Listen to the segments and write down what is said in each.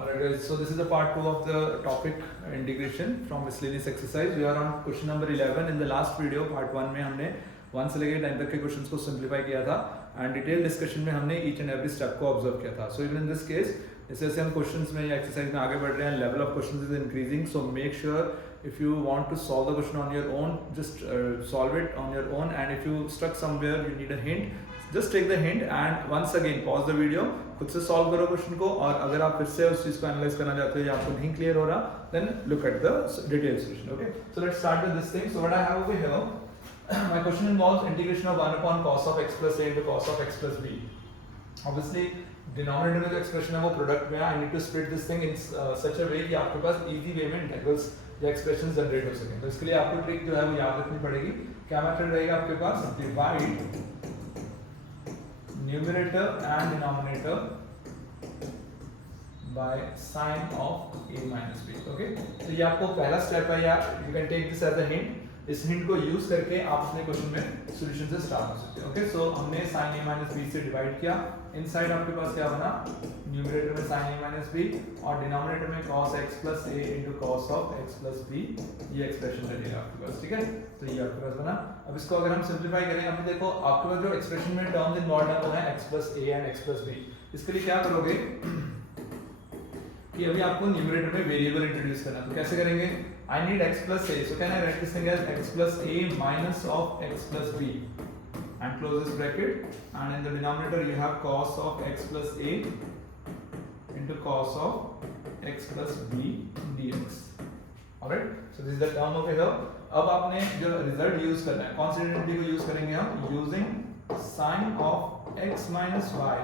Alright guys, so this is the part 2 of the topic integration from miscellaneous exercise. We are on question number 11. In the last video part 1 में हमने 1 से लेकर 10 तक के questions को simplify किया था एंड डिटेल डिस्कशन में हमने ईच एंड एवरी स्टेप को ऑब्जर्व किया था. So even in this case जैसे जैसे हम क्वेश्चंस में या एक्सरसाइज में आगे बढ़ रहे हैं, level of questions is increasing. So make sure if you want to solve the question on your own, just solve it on your own, and if you stuck somewhere you need a hint, just take the hint and once again pause the video, खुद से solve करो question को. और अगर आप फिर से उस चीज़ को एनालाइज करना चाहते हो या आपको नहीं क्लियर हो रहा, then look at the detailed solution. Okay, so let's start with this thing. So what I have over here, my question involves integration of 1 upon cos of x plus a into cos of x plus b. Obviously denominator में जो expression है वो product में, I need to split this thing in such a way कि आपके पास easy way में integrals या expressions generate हो सकें. तो इसके लिए आपको ट्रिक जो है वो याद रखनी पड़ेगी. क्या मेथड रहेगा आपके पास? Divide numerator and denominator by sine of a minus b. Okay, तो ये आपको पहला स्टेप है, या you can take this as a hint. इस हिंट को यूज करके आप अपने क्वेश्चन में सॉल्यूशन से स्टार्ट हो सकते हैं. ओके, सो हमने sin a minus b से डिवाइड किया. इनसाइड आपके पास क्या बना? न्यूमरेटर में sin a minus b और डिनोमिनेटर में cos x plus a into cos of x plus b. ये एक्सप्रेशन रहेगा आपके पास. ठीक है, तो ये आपके पास बना. अब इसको अगर हम सिंपलीफाई करें, अब देखो आपके पास जो एक्सप्रेशन में टर्म्स इन्वॉल्व है वो है x plus a and x plus b. इसके लिए क्या करोगे कि अभी आपको न्यूमरेटर में वेरिएबल इंट्रोड्यूस करना है. तो कैसे करेंगे? I need x plus a, so can I write this thing as x plus a minus of x plus b and close this bracket, and in the denominator you have cos of x plus a into cos of x plus b dx. Alright, so this is the term over here. अब आपने जो result use करना है, कौन सी identity को use करेंगे हम? Using sin of x minus y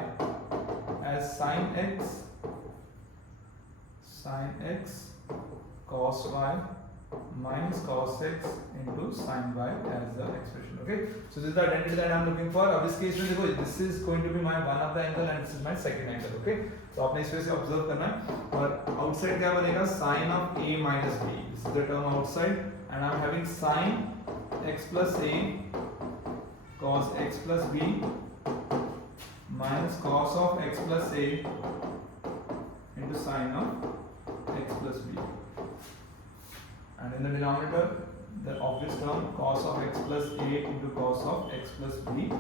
as sin x cos y minus cos x into sin y as the expression. Okay, so this is the identity that I am looking for. अब इस case में देखो, this is going to be my one of the angle and this is my second angle. Okay, तो आपने इस वजह से observe करना है. और आउटसाइड क्या बनेगा? sin of a minus b. This is the term outside, and I am having sin x plus a cos x plus b minus cos of x plus a into sin of x plus b. And in the denominator, the obvious term cos of x plus a into cos of x plus b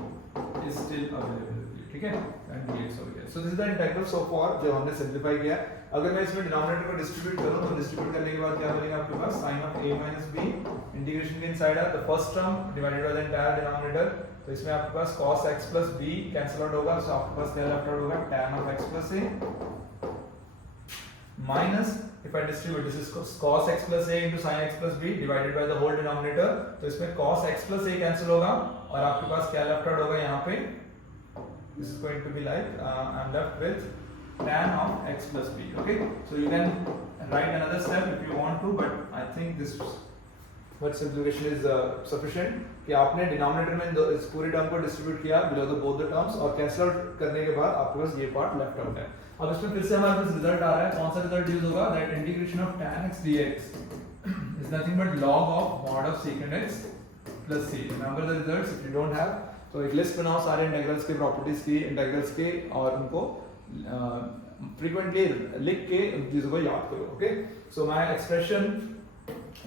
is still available. ठीक है, and dx हो गया. So this is the integral so far जो हमने simplify किया. अगर मैं इसमें डिनोमिनेटर को डिस्ट्रीब्यूट करूँ तो डिस्ट्रीब्यूट करने के बाद क्या बनेगा आपके पास? sin of a minus b. Integration के इनसाइड है the first term divided by the entire denominator. तो इसमें आपके पास cos x plus b cancel out होगा, so आपके पास क्या लेफ्ट आउट होगा? tan of x plus a minus, if I distribute, this is cos x plus a into sin x plus b divided by the whole denominator. तो इसमें cos x plus a cancel होगा और आपके पास क्या left out होगा यहाँ पे? This is going to be like I'm left with tan of x plus b. Okay, so you can write another step if you want to, but I think this but simplification is sufficient. कि आपने denominator में इस पूरे term को distribute किया below the both the terms और cancel out करने के बाद आपके पास ये पार्ट लेफ्ट आउट है. अब इसमें फिर से हमारे पास रिजल्ट आ रहा है. कौन सा रिजल्ट यूज होगा? That integration of tan x dx is nothing but log of mod of secant x plus c. Remember the results if you don't have. तो एक लिस्ट बनाओ सारे इंटीग्रल्स के प्रॉपर्टीज की, इंटीग्रल्स के, और उनको फ्रीक्वेंटली लिख के उन चीजों को याद करो. ओके, सो माय एक्सप्रेशन,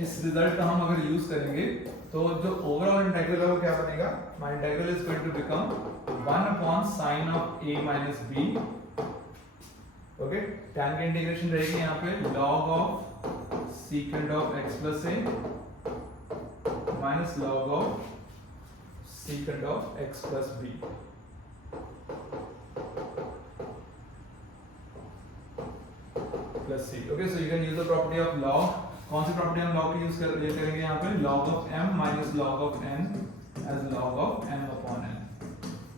इस रिजल्ट का हम अगर यूज करेंगे तो जो ओवरऑल इंटीग्रल है वो क्या बनेगा? My integral is going to become 1 upon sin of a minus b. Okay, tan की इंटीग्रेशन रहेगी यहाँ पे log of secant of x plus a minus log of secant of x plus b. Plus c. Okay, so you can use the property of log. कौन सी property हम log की use करेंगे यहाँ पे? log of m minus log of n as log of m upon n.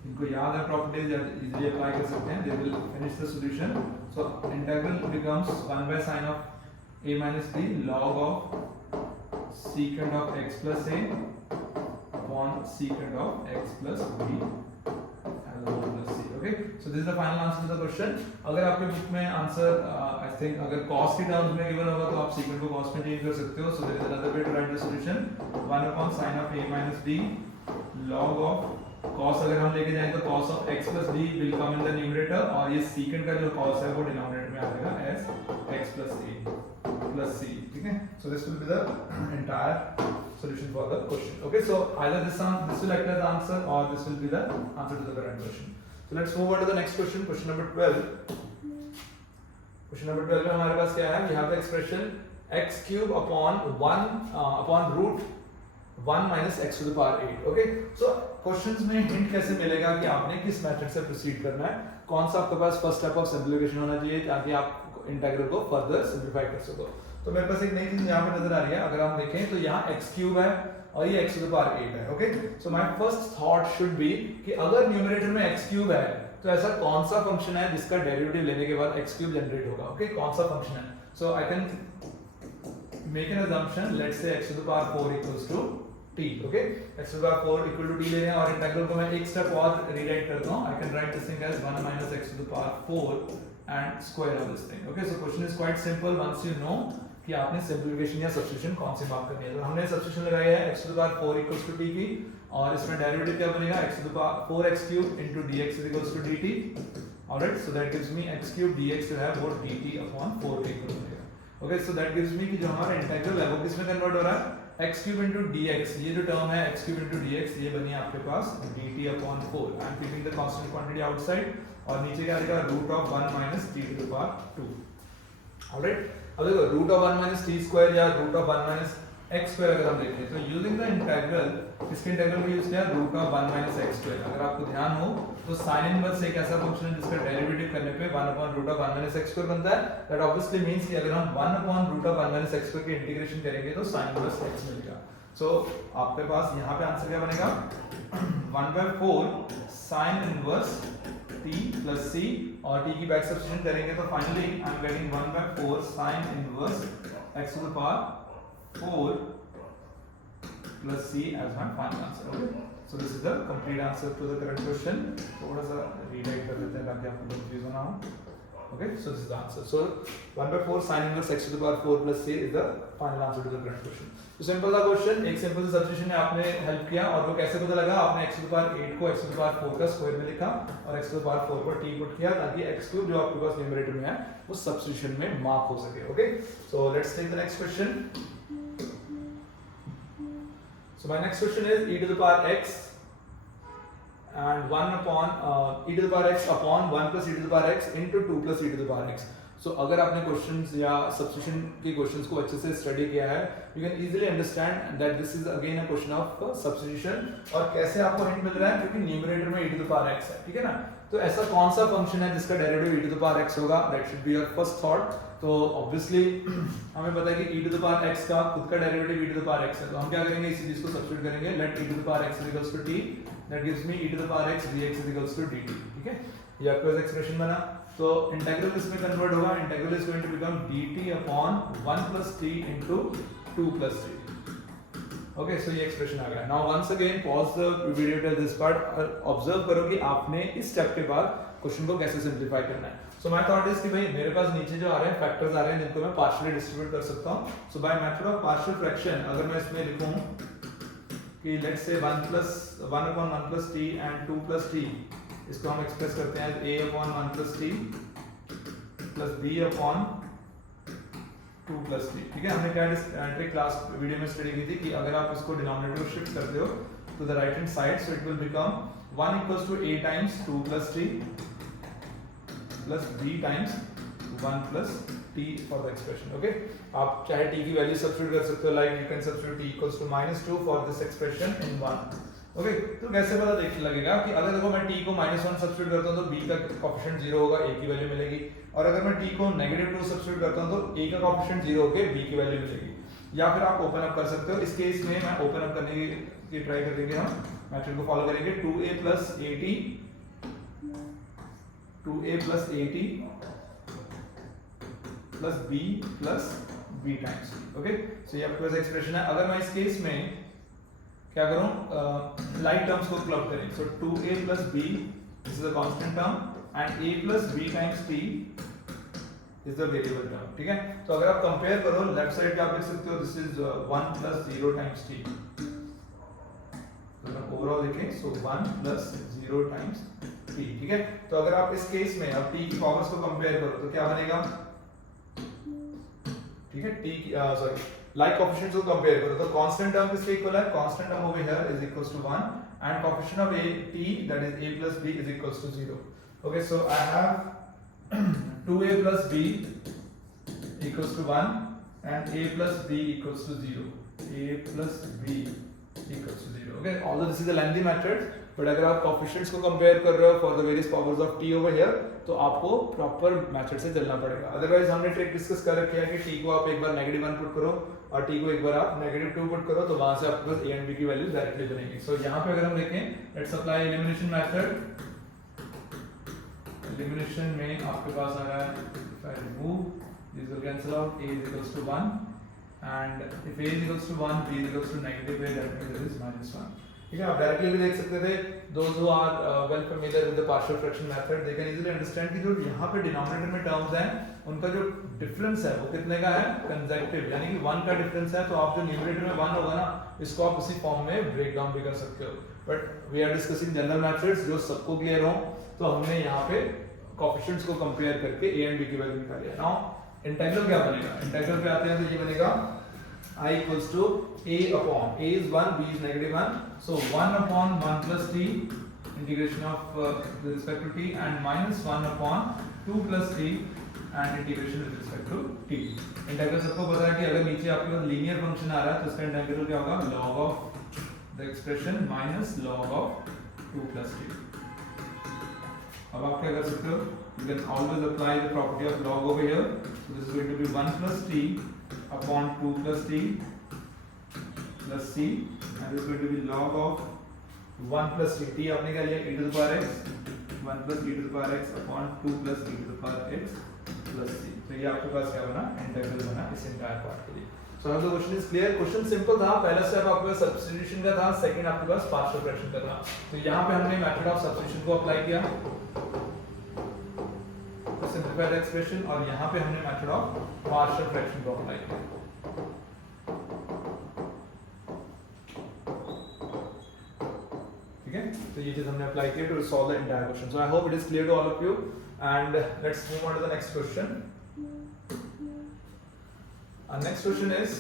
इनको याद है properties, easily apply कर सकते हैं. They will finish the solution. So integral becomes 1 by sin of a minus b log of secant of x plus a upon secant of x plus b as a whole plus c. Okay, so this is the final answer to the question. अगर आपके book में answer I think अगर cos के terms में given होगा तो आप secant को cos में चेंज कर सकते हो. So there is another way to write the solution. 1 upon sin of a minus b log of cos अगर हम लेके जाएं तो cos of x plus b will come in the numerator और ये secant का जो cos है वो denominator में आ जाएगा as x plus a plus c, ठीक है. So this will be the entire solution for the question. Okay, so either this will act as the answer or this will be the answer to the current question. So let's move on to the next question, question number 12. Question number 12 में हमारे पास क्या है? We have the expression x cube upon 1 upon root 1 minus x to the power 8. Okay, so questions में hint कैसे मिलेगा कि आपने किस मेथड से प्रोसीड करना है, कौन सा आपके पास फर्स्ट स्टेप ऑफ सिंप्लीफिकेशन होना चाहिए ताकि आप इंटीग्रल को फर्दर सिंप्लीफाई कर सको. तो मेरे पास एक नई चीज यहाँ पे नजर आ रही है. अगर हम देखें तो यहाँ x क्यूब है और ये x to the power 8 है. Okay, so my first thought should be कि अगर न्यूमरेटर में x क्यूब है तो ऐसा कौन सा फंक्शन है जिसका डेरिवेटिव लेने के बाद x क्यूब जनरेट होगा. ओके, कौन सा फंक्शन है? So I can make an assumption, let's say x to the power 4 equals to t. okay, x to the power 4 equal to t ले रहे हैं और इंटीग्रल को मैं एक स्टेप और रीराइट करता हूं. I can write this thing as 1 minus x to the power 4 and square of this thing. okay, so question is quite simple once you know कि आपने सिंप्लीफिकेशन या सब्स्टिट्यूशन कौन सी बात करनी है. तो हमने सब्स्टिट्यूशन लगाई है x to the power 4 equals to t की और इसमें डेरिवेटिव क्या बनेगा? x to the power 4x cube into dx is equals to dt. alright, so that gives me x cube dx जो है वो dt upon 4 के इक्वल बनेगा. okay, so that gives me कि जो हमारा इंटीग्रल है वो किसमें कन्वर्ट हो रहा है? x cube into dx, ये जो टर्म है x cube into dx ये बनी आपके पास dt upon 4. I am keeping the constant quantity outside और नीचे क्या आएगा? root of 1 minus t to the power 2. alright, अब देखो root of 1 minus t square या root of 1 minus x square अगर हम देखें तो यूजिंग द इंटीग्रल, इसके इंटीग्रल को यूज किया root of 1 minus x square. अगर आपको ध्यान हो तो sin इनवर्स एक ऐसा फंक्शन है जिसका डेरिवेटिव करने पे 1 upon root of 1 minus x square बनता है. दैट ऑब्वियसली मींस कि अगर हम 1 upon root of 1 minus x square के इंटीग्रेशन करेंगे तो sin इनवर्स x मिलेगा. सो आपके पास यहाँ पे आंसर क्या बनेगा? 1/4 sin inverse t plus c और t की बैक सब्स्टिट्यूशन करेंगे तो finally I am getting 1/4 sin inverse x to the power 4 plus c as my final answer. okay, so this is the complete answer to the current question. थोड़ा सा rewrite कर लेते हैं ताकि आपको कंफ्यूजन ना हो. okay, so this is the answer. So 1/4 sin inverse x to the power 4 plus c is the final answer to the current question. तो सिंपल सा क्वेश्चन, एक सिंपल सा सब्स्टिट्यूशन में आपने हेल्प किया और वो कैसे पता लगा? आपने x to the power 8 को x to the power 4 का स्क्वायर में लिखा और x to the power 4 पर t पुट किया ताकि x क्यूब जो आपके पास न्यूमरेटर में है वो सब्स्टिट्यूशन में मार्क हो सके. Okay, so let's take the next question. So my next question is e to the power x and 1 upon e to the power x upon 1 plus e to the power x into 2 plus e to the power x. So अगर आपने questions या substitution के questions को अच्छे से study किया है, you can easily understand that this is again a question of substitution. और कैसे आपको हिंट मिल रहा है? क्योंकि न्यूमरेटर में e to the power x है, ठीक है ना. तो ऐसा कौन सा फंक्शन है जिसका derivative e to the power x होगा? That should be your first thought. तो ऑब्वियसली हमें पता है कि e to the power x का खुद का derivative e to the power x है. तो हम क्या करेंगे? इसी चीज को सब्स्टिट्यूट करेंगे. Let e to the power x is equals to t. That gives me e to the power x dx is equals to dt. ठीक है, ये आपका एक्सप्रेशन बना. तो इंटीग्रल इसमें कन्वर्ट होगा. Integral is going to become dt upon 1 plus t into 2 plus t. Okay, so ये expression आ गया. Now once again pause the video till this part. Observe करो कि आपने इस स्टेप के बाद क्वेश्चन को कैसे सिंप्लीफाई करना है. सो माय थॉट इज कि भाई मेरे पास नीचे जो आ रहे हैं फैक्टर्स आ रहे हैं जिनको मैं पार्शियली डिस्ट्रीब्यूट कर सकता हूं. So by method of partial fraction अगर मैं इसमें लिखूं कि let's say 1 upon 1 plus t and 2 plus t, इसको हम एक्सप्रेस करते हैं a upon 1 plus t plus b upon 2 plus t. ठीक है, हमने क्या ट्रिक क्लास वीडियो में स्टडी की थी कि अगर आप इसको डिनोमिनेटर को शिफ्ट करते हो to the right hand side so it will become 1 equals to a times 2 plus t plus b times 1 plus t for the expression. okay, आप चाहे t की वैल्यू सब्स्टिट्यूट कर सकते हो, like you can substitute t equals to -2 for this expression in 1. Okay, तो कैसे पता देखने लगेगा कि अगर देखो मैं t को -1 सब्स्टिट्यूट करता हूं तो b का कोएफिशिएंट 0 होगा, a की वैल्यू मिलेगी. और अगर मैं t को -2 सब्स्टिट्यूट करता हूं तो a का कोएफिशिएंट 0 होके b की वैल्यू मिलेगी. या फिर आप ओपन अप कर सकते हो. इस केस में मैं ओपन अप करने की ट्राई करेंगे. हम मेथड को फॉलो करेंगे. 2a plus at plus b plus b times. Okay, so ये आपके पास एक्सप्रेशन है. अगर मैं इस केस में क्या करूं? लाइक टर्म्स को क्लब करें. सो 2a plus b this is a constant term and a plus b times t is the variable term. ठीक है, तो अगर आप कंपेयर करो लेफ्ट साइड पे आप देख सकते हो this is 1 plus 0 times t. तो मैं ओवरऑल देखें सो 1 प्लस 0 टाइम्स t, ठीक है। तो अगर आप इस केस में अब t की पावर्स को कंपेयर करो तो क्या बनेगा, ठीक है, t सॉरी लाइक कोएफिशिएंट्स को कंपेयर करो तो कांस्टेंट टर्म किसके इक्वल है, constant term over here is equals to 1 and coefficient of a t that is a plus b is equals to 0। Okay, so I have 2a plus b equals to 1 and a plus b equals to 0, a plus b equals to 0। okay, although this is a lengthy method but अगर आप coefficients को compare कर रहे हो for the various powers of t over here तो आपको proper method से चलना पड़ेगा। otherwise हमने ट्रिक डिस्कस कर रखी है कि t को आप एक बार -1 पुट करो और t को एक बार आप -2 पुट करो तो वहां से आपके पास a and b की वैल्यू डायरेक्टली बनेगी। सो यहाँ पे अगर हम देखें let's apply elimination method. Elimination में आपके पास आ रहा है if I remove this will cancel out, a is equals to 1 and if a is equals to 1 b is equals to negative a, that means it is -1। ठीक है, आप directly भी देख सकते थे those who are well familiar with the partial fraction method they can easily understand कि जो यहाँ पे डिनोमिनेटर में टर्म्स हैं उनका जो डिफरेंस है वो कितने का है, कंसेक्यूटिव, यानी कि 1 का डिफरेंस है। तो आप जो न्यूमरेटर में 1 होगा ना इसको आप उसी फॉर्म में ब्रेक डाउन भी कर सकते हो। But we are discussing general methods जो सबको क्लियर हो, तो हमने यहाँ पे कोएफिशिएंट्स को कंपेयर करके a and b की वैल्यू निकाली है। नाउ इंटीग्रल क्या बनेगा, इंटीग्रल पे आते हैं तो ये बनेगा I equals to a upon a is 1 b is -1 so 1 upon 1 plus t integration of with respect to t and -1 upon 2 plus t and integration with respect to t। Integral सबको पता है कि अगर नीचे आपके पास लीनियर फंक्शन आ रहा है तो इसका इंटीग्रल क्या होगा, log of the expression minus log of 2 plus t। अब आप क्या कर सकते हो, you can always apply the property of log over here, so this is going to be 1 plus t upon 2 plus t plus c and this is going to be log of 1 plus t, t आपने क्या लिया e to the power x, 1 plus e to the power x upon 2 plus e to the power x plus c। तो ये आपके पास क्या बना, integral बना इस एंटायर पार्ट के लिए। So now the question is clear. Question simple था, पहला स्टेप आपके पास सब्स्टिट्यूशन का था, सेकंड आपके पास पार्शियल फ्रैक्शन का था। तो यहाँ पे हमने मेथड ऑफ सब्स्टिट्यूशन को अप्लाई किया सिंपलीफाइड एक्सप्रेशन और यहाँ पे हमने मेथड ऑफ पार्शियल फ्रैक्शन को अप्लाई किया। ठीक है, तो ये चीज हमने अप्लाई किया to solve the entire question. So I hope it is clear to all of you and let's move on to the next question. Our next question is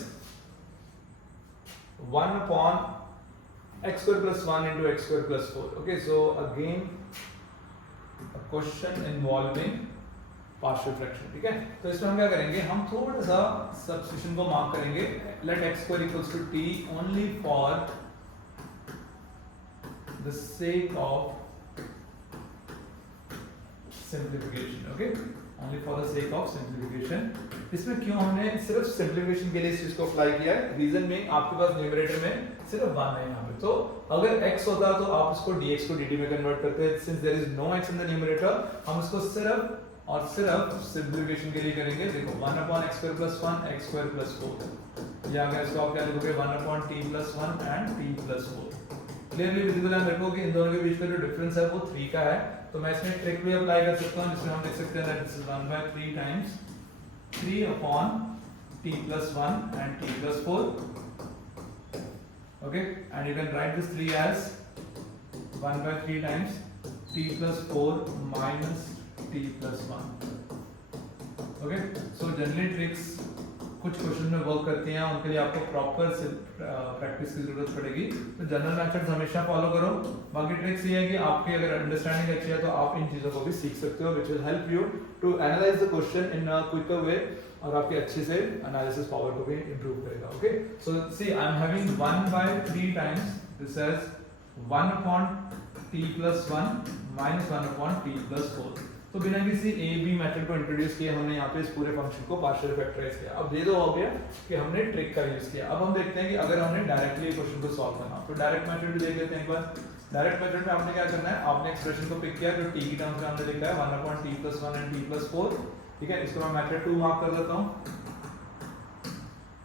1 upon x square plus 1 into x square plus 4। okay, so again a question involving partial fraction। ठीक है, तो इसमें हम क्या करेंगे, हम थोड़ा सा सब्स्टिट्यूशन को मार्क करेंगे। let x square equals to t only for the sake of simplification। okay, only for the sake of simplification। इसमें क्यों हमने सिर्फ सिंप्लीफिकेशन के लिए इस चीज को अप्लाई किया है, रीजन में आपके पास न्यूमरेटर में सिर्फ 1 है यहाँ पे। तो अगर x होता तो आप इसको dx को dt में कन्वर्ट करते हैं। Since there is no x in the numerator हम इसको सिर्फ और सिर्फ सिंप्लीफिकेशन के लिए करेंगे। देखो 1 upon x square plus 1 x square plus 4 या अगर इसको आप क्या लिखोगे 1 upon t plus 1 and t plus 4। Clearly visible है, देखो कि इन दोनों के बीच का जो डिफरेंस है वो 3 का है। तो मैं इसमें ट्रिक भी अप्लाई कर सकता हूं जिसमें हम लिख सकते हैं that this is 1/3 times 3 upon t plus 1 and t plus 4। okay, and you can write this 3 as 1/3 times t plus 4 minus t plus 1। okay, so generally tricks कुछ क्वेश्चन में वर्क करती हैं, उनके लिए आपको प्रॉपर प्रैक्टिस की जरूरत पड़ेगी। तो जनरल मेथड्स हमेशा फॉलो करो। बाकी ट्रिक्स ये है कि आपकी अगर अंडरस्टैंडिंग अच्छी है तो आप इन चीज़ों को भी सीख सकते हो, which will help you to analyse the question in a quicker way और आपके अच्छे से एनालिसिस पावर को भी इंप्रूव करेगा। Okay, so see I am having 1/3 times this as 1 upon t plus 1 minus 1 upon t plus 4। तो बिना किसी a b मेथड को इंट्रोड्यूस किए हमने यहाँ पे इस पूरे फंक्शन को पार्शियल फैक्टराइज किया। अब ये तो हो गया कि हमने ट्रिक का यूज किया। अब हम देखते हैं कि अगर हमने डायरेक्टली क्वेश्चन को सॉल्व करना तो डायरेक्ट मेथड भी देख लेते हैं एक बार। डायरेक्ट मेथड में आपने क्या करना है, आपने एक्सप्रेशन को पिक किया जो t की टर्म्स में हमने लिखा है 1 upon t plus 1 and t plus 4। ठीक है, इसको मैं मेथड 2 मार्क कर देता हूँ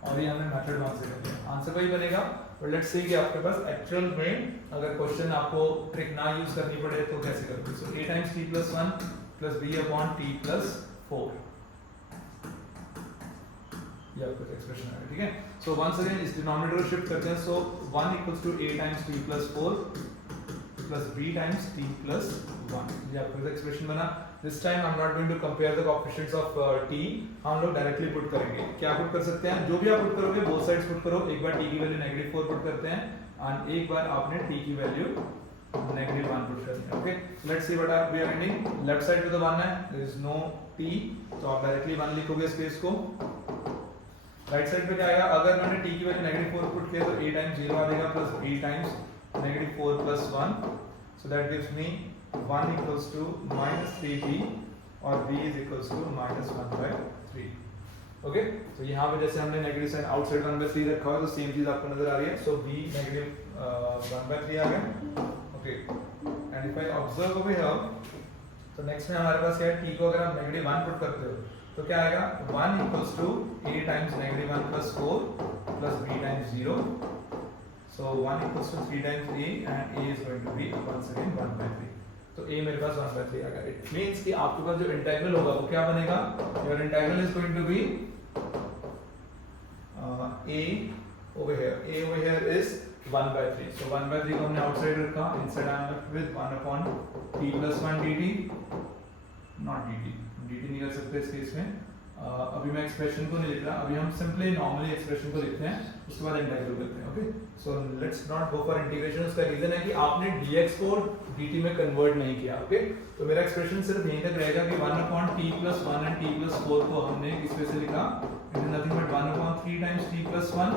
और ये हमने मेथड 1 से कर दिया, आंसर वही बनेगा। और लेट्स से कि आपके पास एक्चुअल में अगर क्वेश्चन आपको ट्रिक ना यूज करनी पड़े तो कैसे करोगे। सो a times t plus 1 plus b upon t plus 4 ये आपका एक्सप्रेशन है। ठीक है, सो वंस अगेन इस डिनोमिनेटर को शिफ्ट करते हैं। सो 1 equals to a times t plus 4 plus b times t plus 1. ये आपका एक्सप्रेशन बना. This time I'm not going to compare the coefficients of t. हम लोग डायरेक्टली पुट करेंगे. क्या पुट कर सकते हैं? जो भी आप पुट करोगे बोथ साइड्स पुट करो. एक बार t की वैल्यू -4 पुट करते हैं और एक बार आपने t की वैल्यू -1 पुट करनी है. Okay, let's see what we are finding. Left side पे तो 1 है, देयर इज नो t, तो आप डायरेक्टली 1 लिखोगे स्पेस को. राइट साइड पे क्या आएगा? अगर मैंने t की वैल्यू -4 पुट किया तो a टाइम्स 0 आ जाएगा plus b times -4 plus 1. So that gives me 1 equals to -3b और b is equals to -1/3. Okay, तो यहाँ पे जैसे हमने नेगेटिव साइन आउटसाइड 1/3 रखा हुआ है तो सेम चीज आपको नजर आ रही है. सो b -1/3 आ गया. Okay, and if I observe over here तो नेक्स्ट में हमारे पास क्या है? t को अगर आप -1 पुट करते हो तो क्या आएगा? 1 equals to a times -1 plus 4 plus b times 0. So 1 equals to 3 times a and a is going to be once again 1/3. तो a मेरे पास 1/3 आ गया. इट मींस कि आपके पास जो इंटीग्रल होगा वो क्या बनेगा? Your integral is going to be a over here. A over here is 1/3. So 1/3 को हमने आउटसाइड रखा. Inside I am left with 1 upon t plus 1 dt. Not dt. dt नहीं कर सकते इस केस में. अभी मैं एक्सप्रेशन को नहीं लिख रहा. अभी हम सिंपली नॉर्मली एक्सप्रेशन को लिखते हैं, उसके बाद इंटीग्रल करते हैं. Okay, so let's not go for integration. उसका रीजन है कि आपने dx को dt में कन्वर्ट नहीं किया. ओके, तो मेरा एक्सप्रेशन सिर्फ यहीं तक रहेगा कि 1 upon t plus 1 and t plus 4 को हमने किस पे से लिखा? It is nothing but 1 upon 3 times t plus 1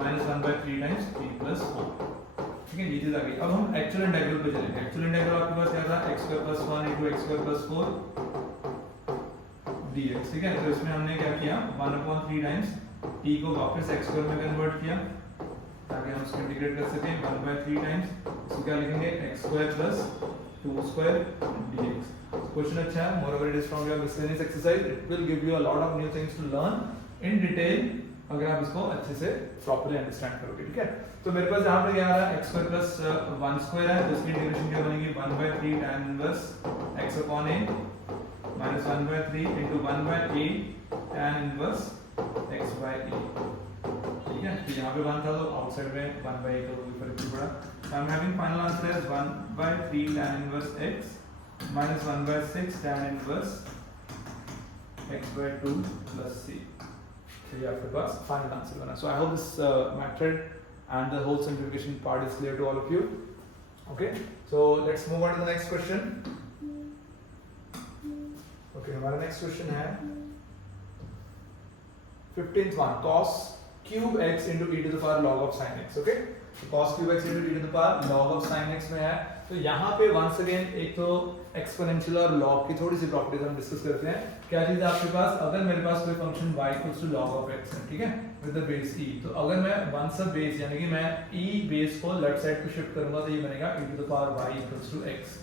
minus 1/3 times t plus 4. ठीक है, ये चीज आ गई. अब हम एक्चुअल इंटीग्रल पे चलेंगे. एक्चुअल इंटीग्रल आपके पास क्या था? x² plus 1 into x² plus 4 dx. ठीक है, तो इसमें हमने क्या किया? 1 upon 3 times t को वापस x² में कन्वर्ट किया ताकि हम उसको इंटीग्रेट कर सकें. 1/3 times इसको क्या लिखेंगे? x² plus 2² dx. क्वेश्चन अच्छा है. मोreover it is from your miscellaneous exercise. It will give you a lot of new things to learn in detail अगर आप इसको अच्छे से प्रॉपर्ली अंडरस्टैंड करोगे. ठीक है, तो मेरे पास यहाँ पे क्या आ रहा है? x² plus 1² है, तो इसकी इंटीग्रेशन क्या बनेगी? 1/3 tan inverse x upon a minus 1/3 into 1/a tan inverse x by a. ठीक है, तो यहाँ पे 1 था तो आउटसाइड में 1/a का कोई फर्क नहीं पड़ा. So I'm having final answer as 1/3 tan inverse x minus 1/6 tan inverse x by 2 plus c. So ये आपके पास फाइनल आंसर बना. So I hope this method and the whole simplification part is clear to all of you. Okay, so let's move on to the next question. Okay, हमारा next question है 15th one, cos cube x into e to the power log of sin x. Okay, so cos cube x into e to the power log of sin x में है. तो यहाँ पे once again एक तो exponential और log की थोड़ी सी प्रॉपर्टीज हम डिस्कस करते हैं. क्या चीज है आपके पास? अगर मेरे पास कोई function y equals to log of x है, ठीक है, विद द बेस e, तो अगर मैं वन सब बेस यानी कि मैं e बेस को लेफ्ट साइड पे शिफ्ट करूंगा तो ये बनेगा e to the power y equals to x.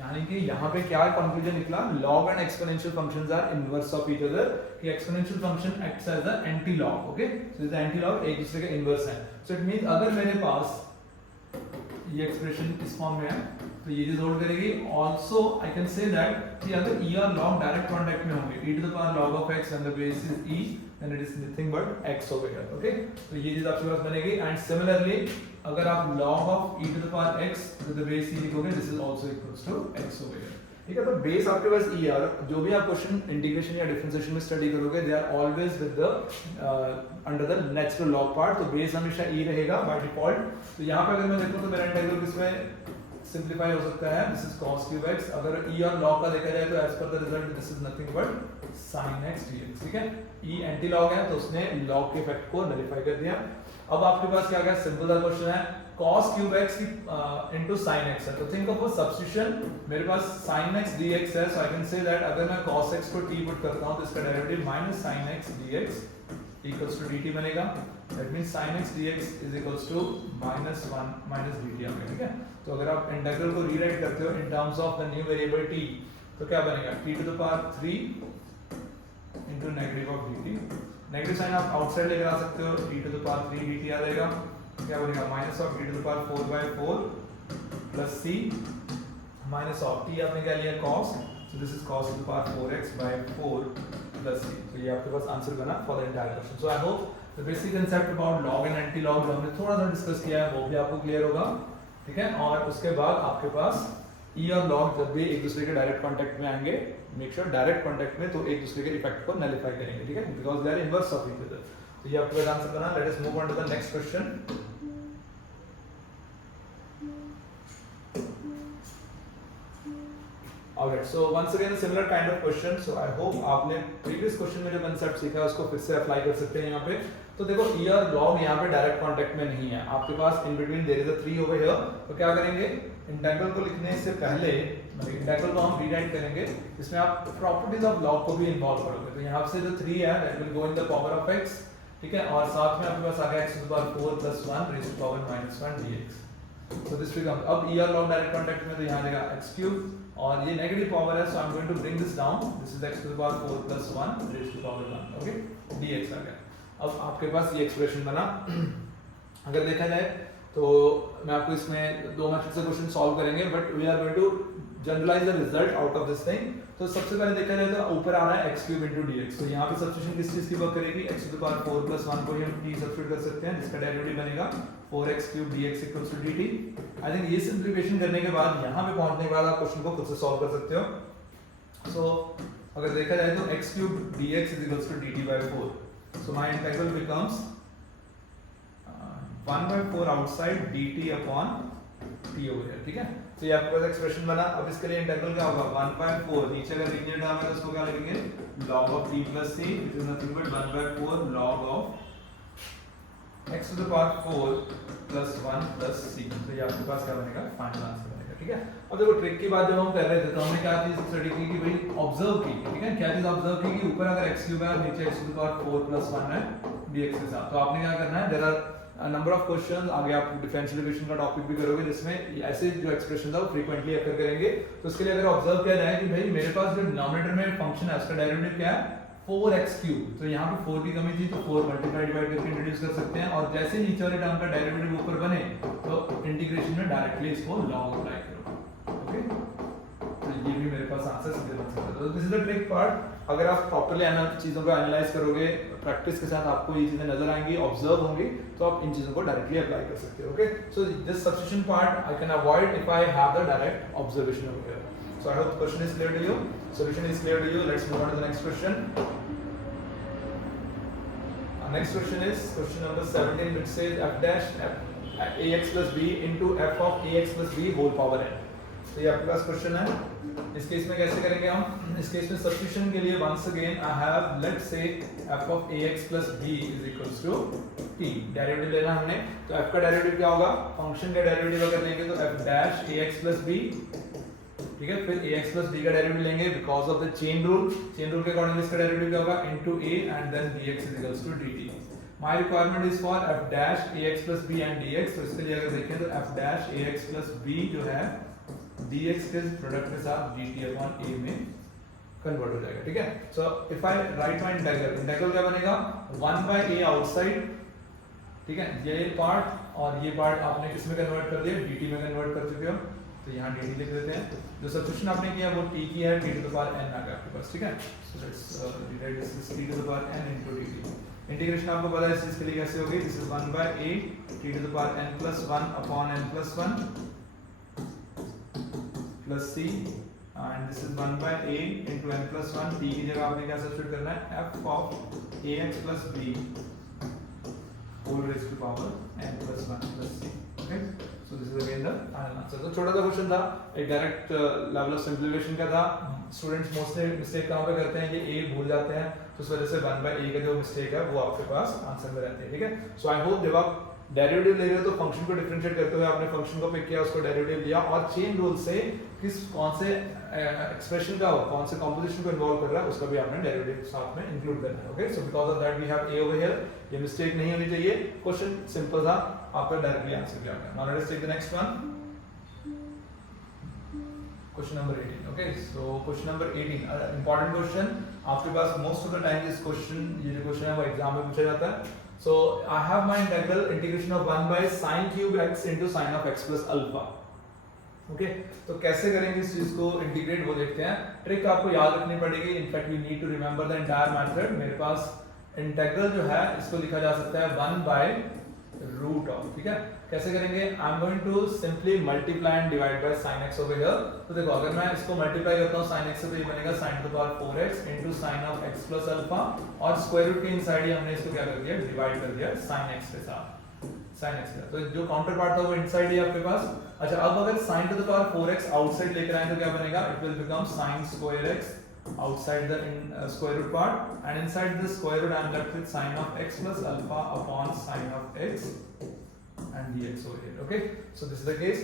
यानी कि यहाँ पे क्या कंक्लूजन निकला? Log and exponential functions are inverse of each other. कि exponential function acts as a anti log. Okay, so this anti log एक दूसरे के इनवर्स है. सो इट मींस अगर मेरे पास ये एक्सप्रेशन इस फॉर्म में है तो ये चीज होल्ड करेगी. Also I can say that कि अगर e और log डायरेक्ट कांटेक्ट में होंगे, e to the power log of x and the base is e, then it is nothing but x over here. okay, तो ये चीज आपके पास बनेगी. एंड सिमिलरली अगर आप log of e to the power x with the base e लिखोगे, this is also equals to x over here. ठीक है, तो बेस आपके पास e है और जो भी आप क्वेश्चन इंटीग्रेशन या डिफरेंशिएशन में स्टडी करोगे they are always with the under the natural log part. तो बेस हमेशा e रहेगा बाय डिफॉल्ट. तो यहाँ पे अगर मैं देखूं तो मेरा इंटीग्रल किसमें सिंपलीफाई हो सकता है? This is cos cube x. अगर e और log का देखा जाए तो as per the result this is nothing but sin x dx. ठीक है, e एंटी लॉग है तो उसने log के इफेक्ट को नलिफाई कर दिया. अब आपके पास क्या है? सिंपल सा क्वेश्चन है. cos cube x into sin x है, तो थिंक ऑफ अ सब्स्टिट्यूशन. मेरे पास sin x dx है, so I can say that अगर मैं cos x को t पुट करता हूं तो इसका derivative minus sin x dx equals to dt बनेगा. That means sin x dx is equals to -1 minus dt आ गया. ठीक है, तो अगर आप इंटीग्रल को रीराइट करते हो in terms of the new variable t तो क्या बनेगा? t to the power 3 into negative of dt. Negative sign आप आउटसाइड लेकर आ सकते हो. t to the power 3 dt आ जाएगा. क्या बनेगा? Minus of t to the power 4/4 plus c minus of t आपने क्या लिया? cos. so this is cos to the power 4x by 4 plus c. तो ये आपके पास आंसर बना for the entire question. So I hope the basic concept about log and anti log जो हमने थोड़ा सा डिस्कस किया है वो भी आपको क्लियर होगा. ठीक है। और उसके बाद आपके पास ई और लॉग जब भी एक दूसरे के डायरेक्ट कांटेक्ट में आएंगे, मेक श्योर डायरेक्ट कांटेक्ट में तो एक दूसरे के इफेक्ट को नलिफाई करेंगे, ठीक है, because they are inverse of each other. तो ये आपका आंसर बना। Let us move on to the next question. Alright, so once again a similar kind of question. So I hope आपने previous question में जो concept सीखा है उसको फिर से अप्लाई कर सकते हैं यहाँ पे। तो देखो ई और लॉग यहाँ पे डायरेक्ट कांटेक्ट में नहीं है, आपके पास in between there is a 3 over here. तो क्या करेंगे, इंटीग्रल को लिखने से पहले इंटीग्रल को हम रीराइट करेंगे, इसमें आप प्रॉपर्टीज ऑफ लॉग को भी इन्वॉल्व करोगे। तो यहाँ से जो 3 है that will go in the power of x, ठीक है, और साथ में आपके पास आ गया x to the power 4 plus 1 raised to the power -1 dx। So this becomes, अब ई और लॉग डायरेक्ट कांटेक्ट में तो यहाँ देगा x cube और ये नेगेटिव पावर है, so I am going to bring this down, this is x to the power 4 plus 1 raised to the power 1, okay, dx आ गया। अब आपके पास ये एक्सप्रेशन बना। अगर देखा जाए तो मैं आपको इसमें 2 मैथड से क्वेश्चन सॉल्व करेंगे, but we are going to generalise the result out of this thing. तो सबसे पहले देखा जाए तो ऊपर आ रहा है x cube into dx, तो यहाँ पे सब्स्टिट्यूशन किस चीज की वर्क करेगी, x to the power 4 plus 1 को हम t सब्स्टिट्यूट कर सकते हैं, जिसका डेरिवेटिव बनेगा 4x cube dx equals to dt। I think ये सिंप्लीफिकेशन करने के बाद यहाँ पे पहुंचने के बाद आप क्वेश्चन को खुद से सॉल्व कर सकते हो। सो अगर देखा जाए तो x cube dx is equals to dt by 4, so my integral becomes 1 by 4 outside dt upon t over here, ठीक है। तो ये आपके पास एक्सप्रेशन बना। अब इसके लिए इंटीग्रल क्या होगा, 1 by 4, नीचे अगर लीनियर टर्म है तो उसको क्या लिखेंगे, log of t plus c which is nothing but 1 by 4 log of x to the power 4 plus 1 plus c। तो ये आपके पास क्या बनेगा, फाइनल आंसर बनेगा, ठीक है। अब देखो ट्रिक की बात जब हम कर रहे थे तो हमने क्या चीज स्टडी की कि भाई ऑब्जर्व की, ठीक है, क्या चीज ऑब्जर्व की कि ऊपर अगर x क्यूब है और नीचे x to the power 4 plus 1 है dx के साथ। तो आपने क्या करना है, there are number of questions, आगे आप डिफरेंशियल इक्वेशन का टॉपिक भी करोगे जिसमें ऐसे जो एक्सप्रेशंस है वो फ्रीक्वेंटली अकर करेंगे। तो उसके लिए अगर ऑब्जर्व किया जाए कि भाई मेरे पास जो डिनोमिनेटर में फंक्शन है उसका डेरिवेटिव क्या है, 4x क्यूब, तो यहाँ पे 4 की कमी थी तो 4 मल्टीप्लाई डिवाइड करके इंट्रोड्यूस कर सकते हैं, और जैसे नीचे वाले टर्म का डेरिवेटिव ऊपर बने तो इंटीग्रेशन में डायरेक्टली इसको लॉग अप्लाई करो, ओके। तो ये भी मेरे पास आंसर सीधे बन सकता है। तो this is the trick part. अगर आप प्रॉपर्ली चीजों को एनालाइज करोगे, प्रैक्टिस के साथ आपको ये चीजें नजर आएंगी, ऑब्जर्व होंगी, तो आप इन चीजों को डायरेक्टली अप्लाई कर सकते हो, okay. So this substitution part I can avoid if I have the direct observation over here. So I hope the question is clear to you, solution is clear to you. Let's move on to the next question. Next question is question number 17, which says f dash ax plus b into f of ax plus b whole power n। तो ये आपके पास question है। इस case में कैसे करेंगे हम, इस केस में सब्स्टिट्यूशन के लिए once again I have let's say f of ax plus b is equals to t, derivative लेना हमने। तो f का डेरिवेटिव क्या होगा, फंक्शन का डेरिवेटिव अगर लेंगे तो f dash ax plus b, ठीक है, फिर ax plus b का डेरिवेटिव लेंगे because of the chain rule के अकॉर्डिंग इसका डेरिवेटिव क्या होगा, into a and then dx is equals to dt। My requirement is for f dash ax plus b and dx। तो इसके लिए अगर देखें तो f dash ax plus b जो है dx के प्रोडक्ट के साथ dt upon a में कन्वर्ट हो जाएगा, ठीक है। So if I right my integral क्या बनेगा, 1 by a आउटसाइड, ठीक है, ये पार्ट और ये पार्ट आपने किस में कन्वर्ट कर दिया, dt में कन्वर्ट कर चुके हो, तो यहाँ dt लिख देते हैं। जो सब्स्टिट्यूशन आपने किया वो t की है, t to the power n आ गया आपके पास, ठीक है। So let's derive this t to the power n into dt। Integration आपको पता है इस चीज के लिए कैसे होगी, this is 1 by a t to the power n plus 1 upon n plus 1 plus c, and this is 1 by a into n plus 1, t की जगह आपने क्या सब्स्टिट्यूट करना है, f of ax plus b whole raised to power n plus 1 plus c, okay। So this is again the final answer। तो छोटा सा question था, एक डायरेक्ट लेवल ऑफ सिंप्लीफिकेशन का था। स्टूडेंट्स मोस्टली मिस्टेक कहाँ पे करते हैं, ये a भूल जाते हैं, तो उस वजह से 1 by a का जो मिस्टेक है वो आपके पास आंसर में रहती है, ठीक है। सो आई होप जब आप डेरिवेटिव ले रहे हो तो फंक्शन को डिफरेंशिएट करते हुए आपने फंक्शन को पिक किया, उसको डेरिवेटिव लिया, और चेन रूल से कौन से एक्सप्रेशन का कौन से कॉम्पोजिशन को इन्वॉल्व कर रहा है उसका भी आपने डेरिवेटिव साथ में इंक्लूड करना है, okay. So because of that we have a over here, ये मिस्टेक नहीं होनी चाहिए। क्वेश्चन सिंपल था, आपका डायरेक्टली आंसर किया गया। Now let us take the next one, question number 18, okay. So question number 18 important question, आपके पास most of the time this question, ये जो क्वेश्चन है वो एग्जाम में पूछा जाता है। So I have my integration of 1 by sin cube x into sin of x plus alpha, okay। तो कैसे करेंगे इस चीज को इंटीग्रेट वो देखते हैं। ट्रिक आपको याद रखनी पड़ेगी, in fact you need to remember the entire method. मेरे पास इंटीग्रल जो है इसको लिखा जा सकता है 1 by रूट ऑफ, ठीक है। कैसे करेंगे? I am going to simply multiply and divide by sin x over here. तो देखो अगर मैं इसको मल्टीप्लाई करता हूं sin x से तो ये बनेगा sin to the power 4x into sin of x plus alpha और स्क्वायर रूट के इनसाइड ही हमने इसको क्या कर दिया? डिवाइड कर दिया sin x के साथ। sin x का तो जो काउंटर पार्ट था वो इनसाइड ही आपके पास। अच्छा अब अगर sin to the power 4x outside लेकर आए तो क्या बनेगा? It will become sin square x outside the square root part and inside the square root I am left with sin of x plus alpha upon sin of x and dx over here. Okay, so this is the case.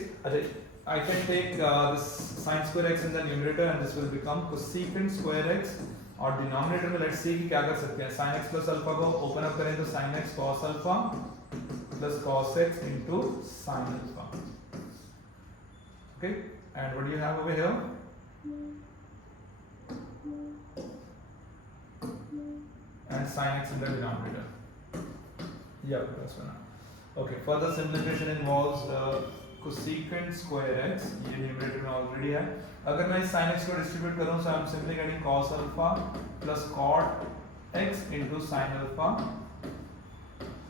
I can take this sin square x in the numerator and this will become cosecant square x और denominator में let's see कि क्या कर सकते हैं? sin x plus alpha को open up करें तो sin x cos alpha plus cos x into sin alpha. Okay, and what do you have over here? And sin x in the denominator. Yeah, that's one. Okay, further simplification involves cosecant square x. ये numerator में already है. अगर मैं इस sin x को distribute करूँ so I'm simply getting cos alpha plus cot x into sin alpha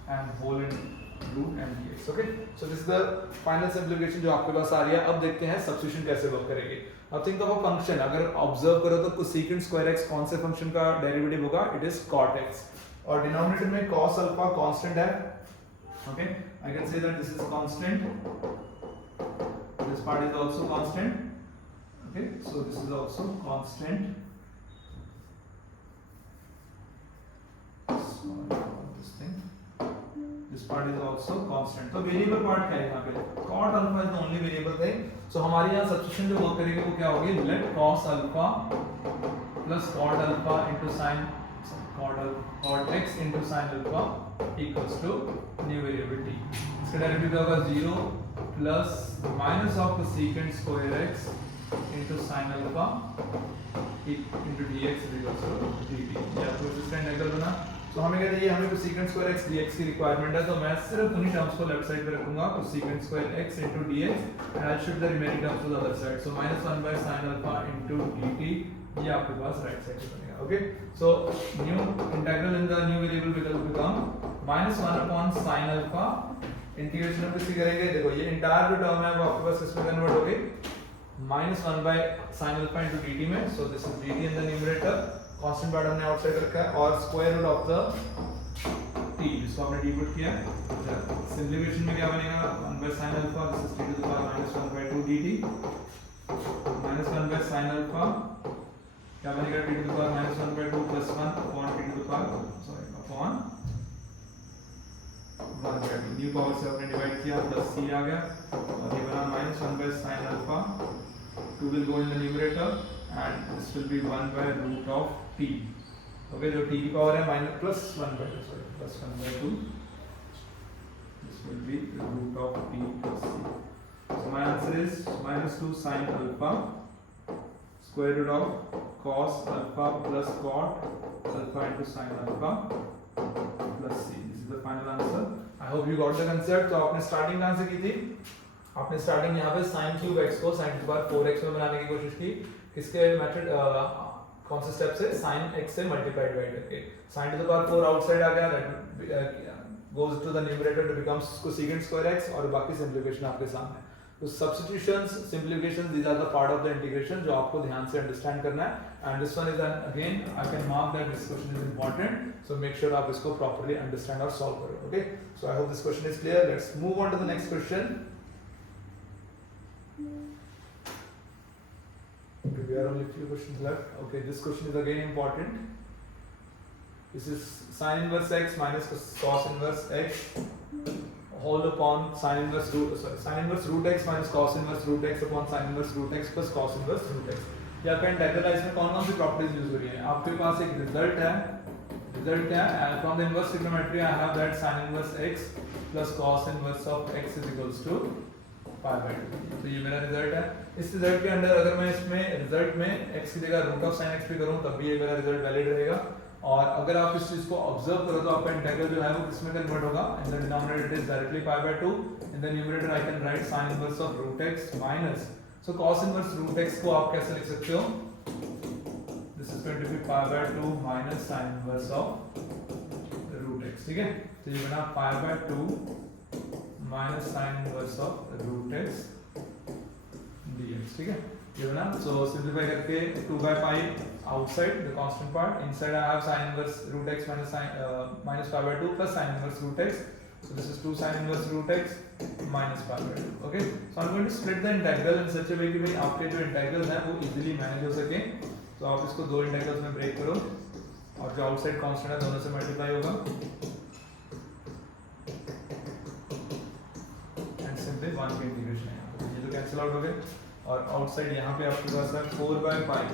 and whole in root and dx. Okay, so this is the final simplification जो आपके पास आ रही है. अब देखते हैं substitution कैसे work करेगी. अब थिंक ऑफ अ फंक्शन, अगर ऑब्जर्व करो तो कोसेकेंट स्क्वायर x कौन से फंक्शन का डेरिवेटिव होगा? इट इज cot x और डिनोमिनेटर में cos अल्फा कांस्टेंट है. Okay, I can say that this is constant, this part is also constant. Okay, so this is also constant. This thing, this part is also constant. तो variable part क्या है यहाँ पे? cot alpha is the only variable thing. So हमारी यहाँ substitution जो work करेगी वो क्या होगी? Let cos alpha plus cot alpha into sin cot x into sin alpha equals to new variable t. इसका डेरिवेटिव क्या होगा? 0 plus minus of cosecant square x into sin alpha into dx is equals to dt. ये आपको इसका integral बना. तो हमें कहते हैं ये हमें cosecant square x dx की रिक्वायरमेंट है तो मैं सिर्फ उन्हीं टर्म्स को लेफ्ट साइड पे रखूंगा cosecant square x into dx and I'll shift the remaining terms to the other side. So minus 1 by sin alpha into dt ये आपके पास राइट साइड पे बनेगा. Okay, so new integral in the new variable will become minus 1 upon sin alpha. Integration हम किसकी करेंगे? देखो ये entire जो टर्म है वो आपके पास किसमें कन्वर्ट होगी? minus 1 by sin alpha into dt में. So this is dt in the numerator. Constant part हमने आउटसाइड रखा है और square root of the t जिसको हमने डी पुट किया. सिंपलीफिकेशन में क्या बनेगा? 1 by sin alpha this is t to the power minus 1 by 2 dt minus 1 by sin alpha क्या बनेगा? t to the power minus 1 by 2 plus 1 upon t to the power upon 1 by 2. New power से हमने divide किया plus c आ गया और ये बना minus 1 by sin alpha. 2 will go in the numerator and this will be 1 by root of t. Okay, जो t की power है minus plus 1 by 2, sorry, plus 1 by 2. This will be root of t plus c. So my answer is minus 2 sin alpha square root of cos alpha plus cot alpha into sin alpha plus c. This is the final answer. I hope you got the concept. तो आपने starting कहाँ से की थी? आपने starting यहाँ पे sin cube x को sin to the power 4x में बनाने की कोशिश की. किसके मेथड कौन से स्टेप से? sin x से मल्टीप्लाई डिवाइड करके. sin to the power 4 outside आ गया, that goes to the numerator to becomes cosecant square x और बाकी सिंपलीफिकेशन आपके सामने. तो substitutions, simplification, these are the part of the integration जो आपको ध्यान से अंडरस्टैंड करना है. and this one is again I can mark that this question is important, so make sure आप इसको properly understand और solve करो. Okay, so I hope this question is clear. Let's move on to the next question. Okay, we are only few questions left. Okay, this question is again important. This is sin inverse x minus cos inverse x whole upon sin inverse root x minus cos inverse root x upon sin inverse root x plus cos inverse root x. यहाँ पे इंटीग्रलाइज में कौन-कौन सी properties use हो रही हैं? आपके पास एक result है from the inverse trigonometry I have that sin inverse x plus cos inverse of x is equals to pi by 2. तो ये मेरा रिजल्ट है. इस रिजल्ट के अंदर अगर मैं इसमें रिजल्ट में x की जगह रूट ऑफ sin x भी करूं तब भी ये मेरा रिजल्ट वैलिड रहेगा. और अगर आप इस चीज को ऑब्जर्व करो तो आपका इंटीग्रल जो है वो किसमें कन्वर्ट होगा? In the denominator it is directly pi by 2. In the numerator I can write sin inverse of root x minus, so cos inverse root x को आप कैसे लिख सकते हो? This is going to be pi by 2 minus sin inverse of root x. ठीक है, तो ये बना pi by 2 minus sine inverse of root x dx, ठीक है ये बना। सो सिंपलीफाई करके 2/5 outside the constant part, inside I have sin inverse root x minus pi by 2 plus sin inverse root x, so this is 2 sin inverse root x minus pi by 2. okay, so I'm going to split the integral in such a way कि भाई आपके जो integrals हैं वो easily manage हो सके। तो आप इसको दो integrals में break करो और जो outside constant है दोनों से multiply होगा and simply 1 की integration है, ये तो cancel out हो गए और आउटसाइड यहाँ पे आपके पास है 4/5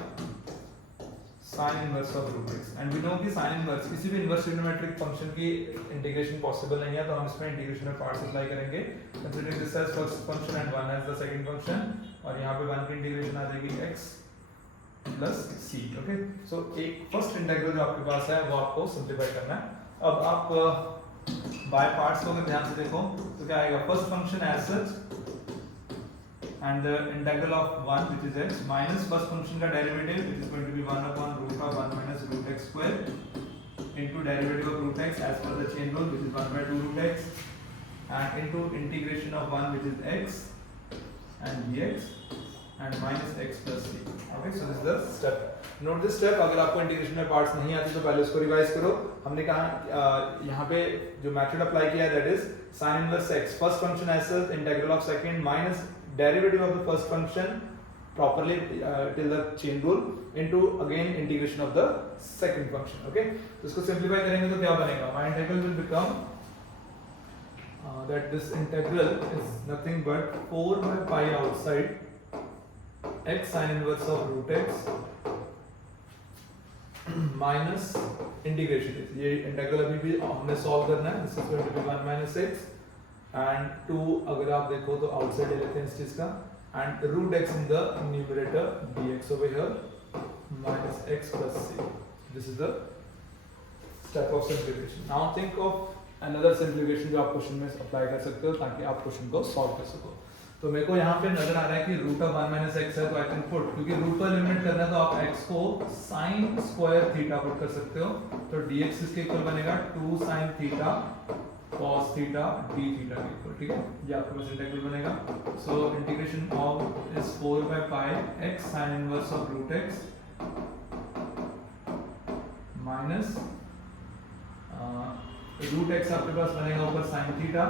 sin inverse of root x, and we know कि sin इनवर्स किसी भी इनवर्स ट्रिग्नोमेट्रिक फंक्शन की इंटीग्रेशन पॉसिबल नहीं है, तो हम इसमें इंटीग्रेशन में पार्ट्स अप्लाई करेंगे। Considering this as first function and 1 as the second function, और यहाँ पे 1 की इंटीग्रेशन आ जाएगी x plus c। Okay, so एक फर्स्ट इंटीग्रल जो आपके पास है वो आपको सिंपलीफाई करना है। अब आप बाय पार्ट्स को अगर ध्यान से देखो तो क्या आएगा, first function as such and the integral of 1 which is x minus first function का derivative which is going to be 1 upon root of 1 minus root x square into derivative of root x as per the chain rule which is 1 by 2 root x and into integration of 1 which is x and dx and minus x plus c। okay, so this is the step, note this step। अगर आपको integration में parts नहीं आते तो पहले उसको revise करो। हमने कहा यहाँ पे जो मेथड अप्लाई किया है that is sin inverse x, first function as such integral of second minus derivative of the first function properly till the chain rule into again integration of the second function। okay, तो इसको simplify करेंगे तो क्या बनेगा, my integral will become that this integral is nothing but 4/pi outside x sin inverse of root x minus integration, ये integral अभी भी हमने सॉल्व करना है। this is going to be 1 minus x and 2 अगर आप देखो तो आउटसाइड ले लेते हैं इस चीज का, and root x in the numerator dx over here minus x plus c। this is the step of simplification। now think of another simplification जो आप क्वेश्चन में अप्लाई कर सकते हो ताकि आप क्वेश्चन को सॉल्व कर सको। तो मेरे को यहाँ पे नजर आ रहा है कि रूट ऑफ 1 माइनस एक्स है, तो आई कैन पुट, क्योंकि रूट पर लिमिट करना है तो आप x को sin स्क्वायर थीटा पुट कर सकते हो, तो dx इसके इक्वल बनेगा 2 sin theta cos theta d theta के इक्वल, ठीक है, ये आपके पास इंटीग्रल बनेगा। So integration of is 4/pi x sin inverse of root x minus root x आपके पास बनेगा ऊपर sin थीटा,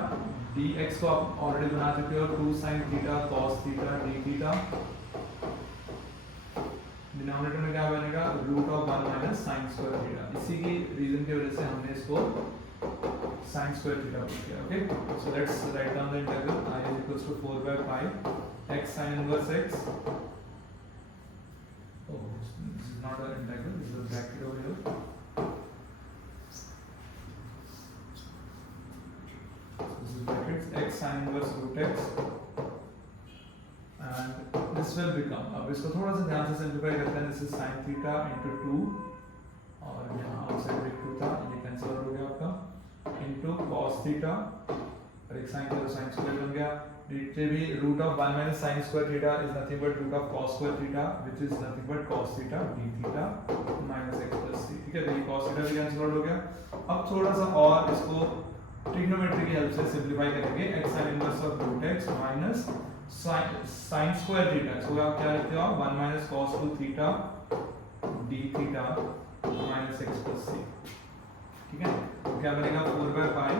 dx को आप ऑलरेडी बना चुके हो 2 sin theta cos theta d theta, denominator में क्या बनेगा root of 1 minus sin square theta. इसी की रीजन की वजह से हमने इसको sin square theta put here। okay, so let's write down the integral I is equals to 4/pi x sin inverse x, oh this is not an integral, this is a bracket over here, so this is brackets x sin inverse root x and this will become, अब इसको थोड़ा सा ध्यान से simplify करते हैं, this is sin theta into 2 और यहाँ आउटसाइड एक 2 था, ये कैंसिल आउट हो गया आपका, into cos थीटा और एक sin था तो sin स्क्वायर बन गया, नीचे भी root of 1 minus sin square theta is nothing but root of cos square theta which is nothing but cos theta d theta minus x plus c। ठीक है, तो ये cos थीटा भी कैंसिल आउट हो गया। अब थोड़ा सा और इसको ट्रिग्नोमेट्री की हेल्प से सिंपलीफाई करेंगे, x sin inverse of root x minus sin square theta, इसको आप क्या लिखते हो आप 1 minus cos 2 theta d theta minus x plus c। ठीक है, तो क्या बनेगा 4/pi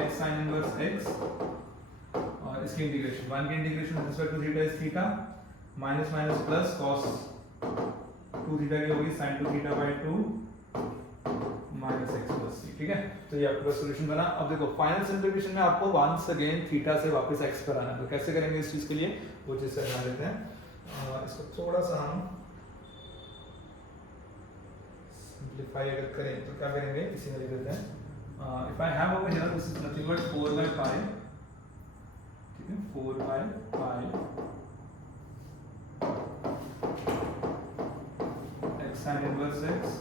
x sin inverse x और इसकी इंटीग्रेशन 1 की integration with respect to theta is theta minus minus plus cos 2 theta की होगी sin 2 theta by 2 minus x plus c। ठीक है, तो ये आपका सॉल्यूशन बना। अब देखो फाइनल सिंप्लीफिकेशन में आपको वंस अगेन थीटा से वापस x पर आना है, तो कैसे करेंगे इस चीज के लिए वो चीज से बना लेते हैं। इसको थोड़ा सा हम सिंप्लीफाई अगर करें तो क्या करेंगे, इसी में लिख देते हैं if I have over here this is nothing but 4/pi, ठीक है 4/pi x sin inverse x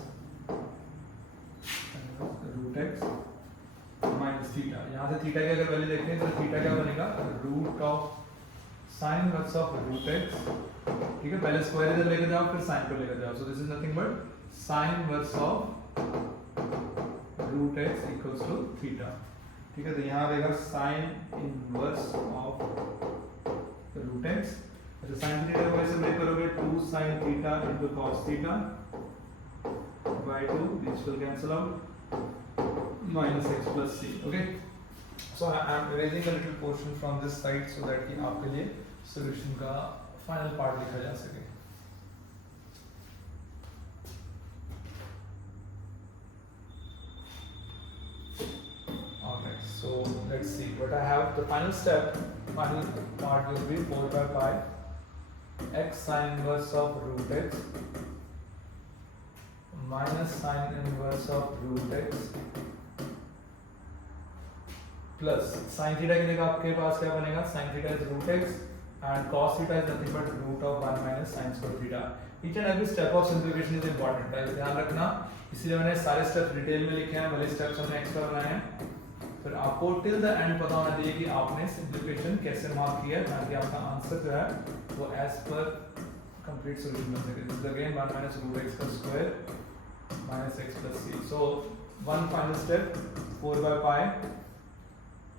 root x minus theta, यहाँ से थीटा की अगर वैल्यू देखते हैं तो थीटा क्या बनेगा root of sin inverse of root x। ठीक है, पहले स्क्वायर इधर लेकर जाओ फिर sin को लेकर जाओ, so this is nothing but sin inverse of root x equals to theta. ठीक है, तो यहाँ रहेगा sine inverse of root x. अच्छा, साइन थीटा को कैसे ब्रेक करोगे, 2 sine theta into cos theta by 2, this will cancel out, minus x plus c. Okay, so I am erasing a little portion from this side so that कि आपके लिए solution का final part लिखा जा सके। So let's see what I have. The final step, final part will be 4 by pi x sine inverse of root x minus sine inverse of root x plus sin theta के लिए आपके पास क्या बनेगा, sin theta is root x and cos theta is nothing but root of 1 minus sin square theta. Each and every step of simplification is important, right? ध्यान रखना, इसलिए मैंने सारे स्टेप डिटेल में लिखे हैं, भले स्टेप्स हमने एक्स्ट्रा बनाए हैं। फिर आपको टिल द एंड पता होना चाहिए कि आपने सिंप्लीफिकेशन कैसे मार्क किया है ताकि आपका आंसर जो है वो एज पर कंप्लीट सॉल्यूशन बन सके। This is again 1 minus root x का square minus x plus c. So one final step, 4 by pi.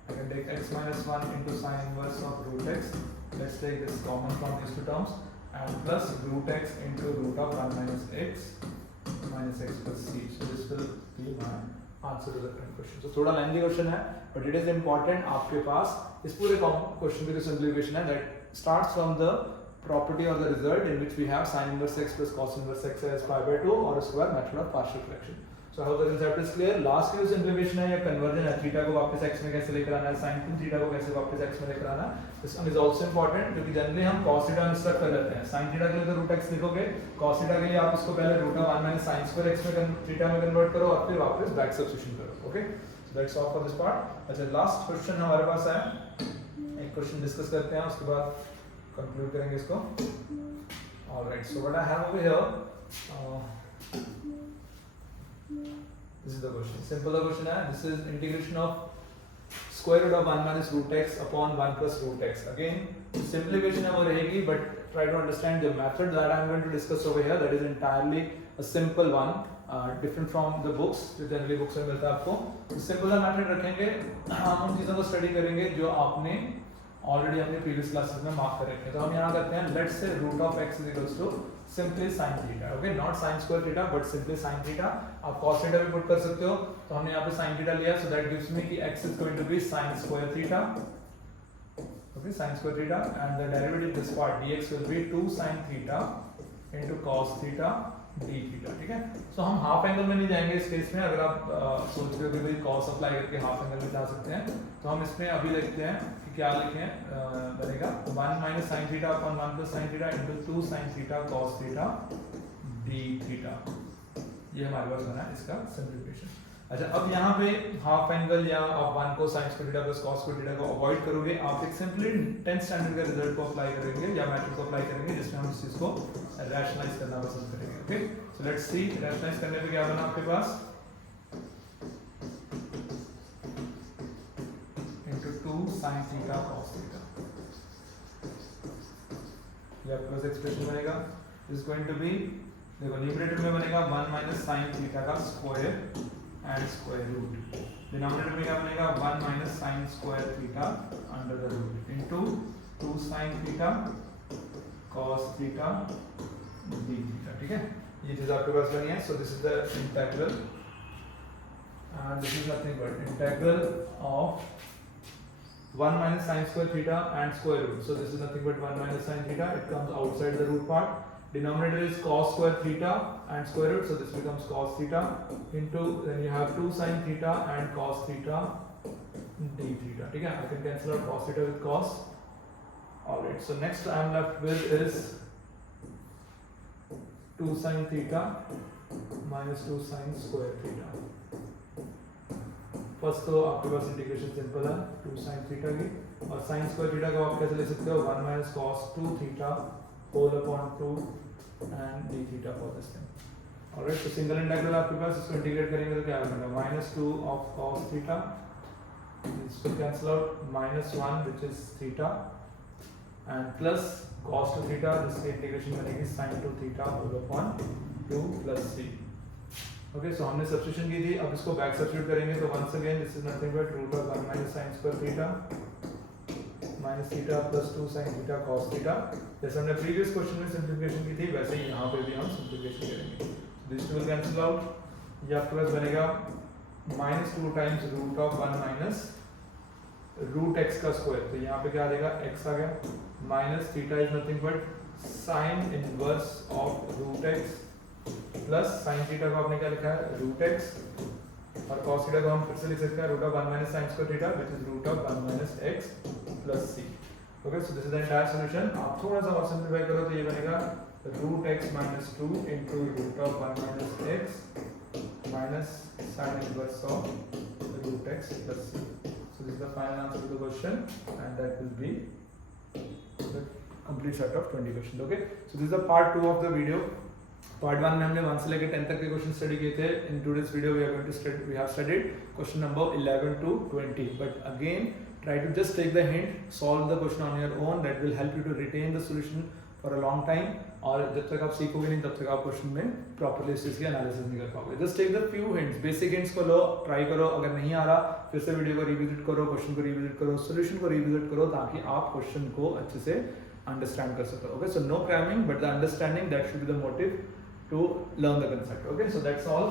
I can take x minus 1 into sine inverse of root x. Let's take this common from these two terms and plus root x into root of 1 minus x plus c. So this will be my answer to the current question. तो थोड़ा lengthy question है but it is important. आपके पास इस पूरे question की जो simplification है that starts from the property और the result in which we have sin inverse x plus cos inverse x as pi by 2 और उसके बाद method of partial fraction. So I hope the concept is clear. Last की जो simplification है या conversion है, theta को वापस x में कैसे लेकर आना है, sin 2 थीटा को कैसे वापस x में लेकर आना है, this one is also important क्योंकि जनरली हम cos थीटा मिस्टेक कर लेते हैं। sin थीटा के लिए तो रूट x लिखोगे, cos थीटा के लिए आप इसको पहले root of 1 minus sin square x में थीटा में कन्वर्ट करो और फिर वापस बैक सब्स्टिट्यूशन करो। Okay, so that's all for this part. अच्छा, लास्ट क्वेश्चन हमारे पास है, एक क्वेश्चन डिस्कस करते हैं उसके बाद कंक्लूड करेंगे इसको। Alright, so what I have over here, this is the question. Simple question है, this is integration of square root of 1 minus root x upon 1 plus root x. Again simplification है वो रहेगी, but try to understand the method that I am going to discuss over here. That is entirely a simple one, different from the books जो generally books में मिलता है आपको। तो simple method रखेंगे, हम उन चीज़ों को study करेंगे जो आपने ऑलरेडी अपने प्रीवियस क्लासेस में मार्क कर रखे हैं। तो हम यहाँ करते हैं, let's say root of x is equals to simply sin theta. Okay, not sin square theta but simply sin theta. आप cos थीटा भी पुट कर सकते हो, तो हमने यहाँ पे sin थीटा लिया, सो दैट गिव्स मी कि x is going to be sin square theta. Okay, sin square theta and the derivative this part dx will be 2 sin theta into cos theta d theta. ठीक है, सो हम half angle में नहीं जाएंगे इस case में। अगर आप सोच रहे हो कि भाई cos अप्लाई करके हाफ एंगल में जा सकते हैं, तो हम इसमें अभी लिखते हैं कि क्या लिखें, बनेगा 1 minus sin theta upon 1 plus sin theta into 2 sin theta cos theta d theta. ये हमारे पास बना है इसका सिंप्लीफिकेशन। अच्छा, अब यहाँ पे हाफ एंगल या आप 1 को sin square theta plus cos square theta को अवॉइड करोगे, आप एक सिंपली 10th स्टैंडर्ड का रिजल्ट को अप्लाई करेंगे या मेथड को अप्लाई करेंगे जिसमें हम इस चीज को रैशनलाइज करना पसंद करेंगे। Okay, so let's see rationalise करने पे क्या बना आपके पास, into 2 sin theta cos theta, ये आपका एक्सप्रेशन बनेगा। इज गोइंग टू बी, देखो न्यूमरेटर में बनेगा 1 minus sin थीटा का square and square root, denominator में क्या बनेगा 1 minus sin square theta under the root into 2 sin theta cos theta d theta. ठीक है, ये चीज आपके पास बनी है। सो this is the integral and this is nothing but integral of 1 minus sin square theta and square root. So this is nothing but 1 minus sin theta. It comes outside the root part. Denominator is cos square theta and square root. So this becomes cos theta into, then you have 2 sin theta and cos theta d theta. ठीक है, I can cancel out cos theta with cos. Alright, so next I am left with is 2 sin theta minus 2 sin square theta. First तो आपके पास integration simple है 2 sin theta की, और sin square theta को आप कैसे ले सकते हो 1 minus cos 2 theta whole upon 2 and d theta for this thing. Alright, तो सिंगल इंटीग्रल आपके पास, इसको इंटीग्रेट करेंगे तो क्या बनेगा -2 of cos theta, this will cancel out -1 which is theta and plus cos 2 theta, जिसकी इंटीग्रेशन बनेगी sin 2 theta whole upon 2 plus c। Okay so हमने सब्स्टिट्यूशन की थी, अब इसको बैक सब्स्टिट्यूट करेंगे तो once again this is nothing but root of 1 minus sine square theta minus theta plus 2 sine theta cos theta. जैसे हमने प्रीवियस क्वेश्चन में सिंप्लीफिकेशन की थी वैसे ही यहाँ पे भी हम सिंप्लीफिकेशन करेंगे। This two will cancel out, ये आपके पास बनेगा minus 2 times root of 1 minus root x का स्क्वायर, तो यहाँ पे क्या आ जाएगा x आ गया, minus theta is nothing but sine inverse of root x plus sine theta को आपने क्या लिखा है रूट एक्स, और cos थीटा को हम फिर से लिख सकते हैं root of 1 minus sine square theta which is root of 1 minus x plus c। Okay so this is the entire solution. आप थोड़ा सा और सिंपलीफाई करो तो ये बनेगा root x minus 2 into root of 1 minus x minus sine inverse of root x plus c। So this is the final answer to the question and that will be the complete set of 20 questions. Okay, so this is the part 2 of the video. Part 1 में हमने 1 से लेकर 10 तक के question study किए थे। In today's video we have studied question number 11 to 20. But again try to just take the hint, solve the question on your own. That will help you to retain the solution for a long time. और जब तक आप सीखोगे नहीं तब तक आप question में प्रॉपर्ली इस चीज़ की एनालिसिस नहीं कर पाओगे। Just take the few hints, basic hints को लो, ट्राई करो, अगर नहीं आ रहा फिर से वीडियो को रिविजिट करो, क्वेश्चन को रिविजिट करो, सॉल्यूशन को रिविजिट करो ताकि आप क्वेश्चन को अच्छे से अंडरस्टैंड कर सको। Okay so no cramming but the understanding that should be the motive to learn the concept. Okay, so that's all.